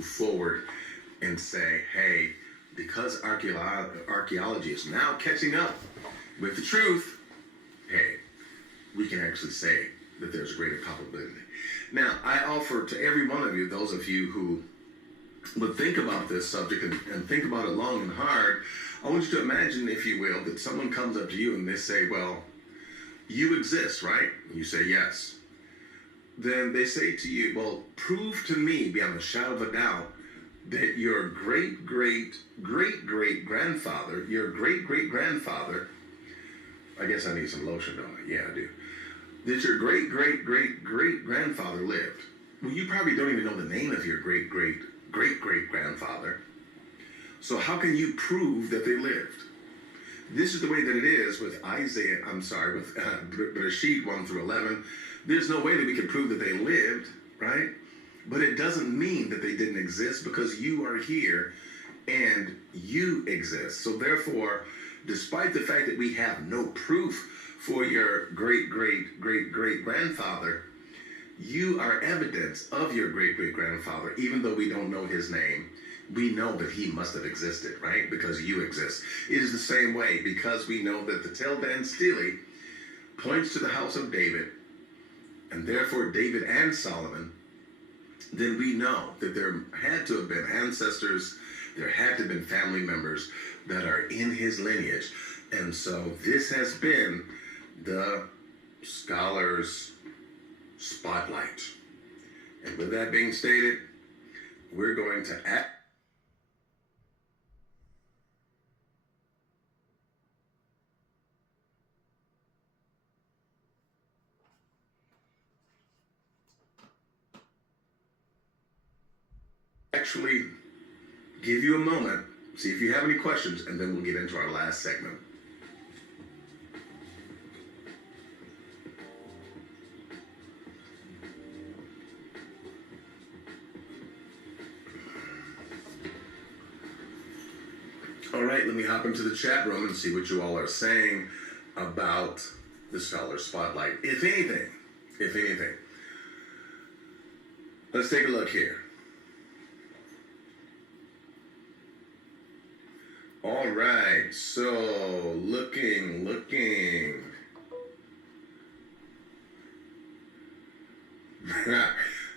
forward and say, hey, because archaeology is now catching up with the truth, hey, we can actually say that there's a greater probability. Now, I offer to every one of you, those of you who would think about this subject and think about it long and hard, I want you to imagine, if you will, that someone comes up to you and they say, well, you exist, right? You say, yes. Then they say to you, well, prove to me beyond a shadow of a doubt that your great-great-great-great-grandfather, I guess I need some lotion, don't I? Yeah, I do. That your great-great-great-great-grandfather lived. Well, you probably don't even know the name of your great-great-great-great-grandfather. So how can you prove that they lived? This is the way that it is with Bereshit 1 through 11. There's no way that we can prove that they lived, right? But it doesn't mean that they didn't exist, because you are here and you exist. So therefore, despite the fact that we have no proof for your great-great-great-great-grandfather, you are evidence of your great-great-grandfather. Even though we don't know his name, we know that he must have existed, right? Because you exist. It is the same way, because we know that the Tel Dan Stele points to the house of David, and therefore David and Solomon, then we know that there had to have been ancestors, there had to have been family members that are in his lineage. And so this has been the scholar's spotlight. And with that being stated, we're going to actually give you a moment, see if you have any questions, and then we'll get into our last segment. All right, let me hop into the chat room and see what you all are saying about the Scholar Spotlight. If anything, let's take a look here. All right, so looking.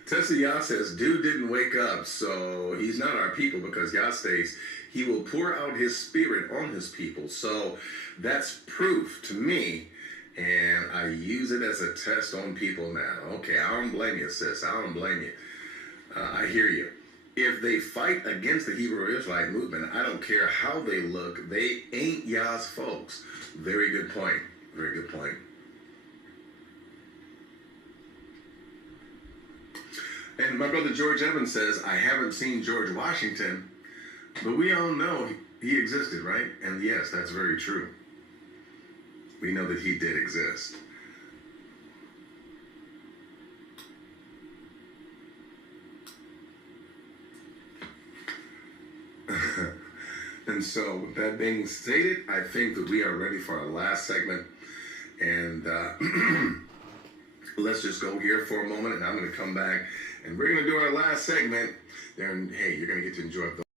Tessa Yah says, dude didn't wake up, so he's not our people, because Yah states he will pour out his spirit on his people. So that's proof to me, and I use it as a test on people now. Okay, I don't blame you, sis. I don't blame you. I hear you. If they fight against the Hebrew Israelite movement, I don't care how they look, they ain't Yah's folks. Very good point. Very good point. And my brother George Evans says, I haven't seen George Washington, but we all know he existed, right? And yes, that's very true. We know that he did exist. And so, with that being stated, I think that we are ready for our last segment. And let's just go here for a moment, and I'm going to come back, and we're going to do our last segment. Then, hey, you're going to get to enjoy the